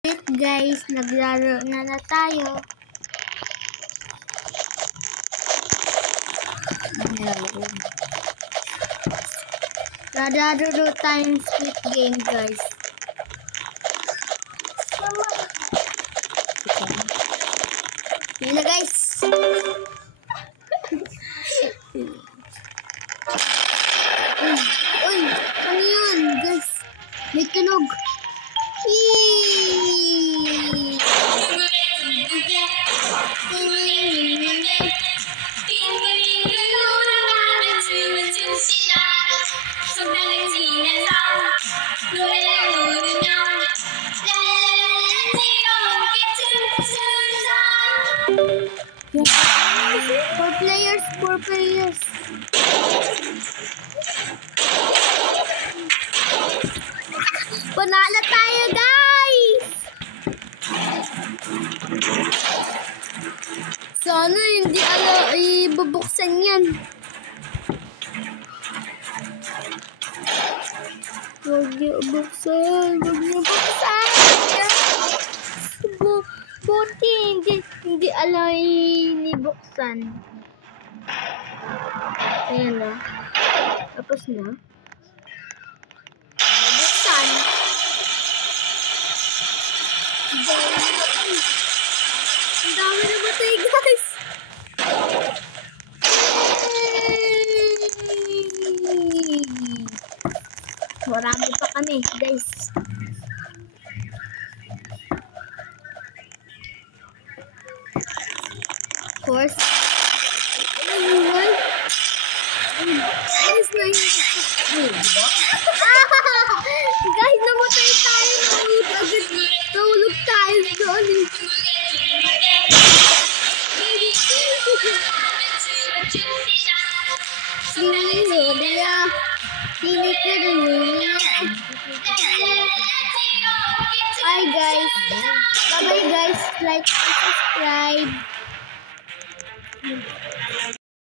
Guys, naglaro na tayo. Naglaro tayong Squid Game, guys. Yan na, guys. Uy, ano yun, guys? May tunog. Four players. Panalo tayo, guys! Sana hindi ibubuksan yan. Huwag niyo buksan. Buti hindi inibuksan. Ayan na. Tapos na. Buksan. Ang dami na matay, guys. Marami pa kami, guys. Of course. Guys, namatay tayo. Nahulog tayo doon. Hi guys. Bye bye guys. Like and subscribe.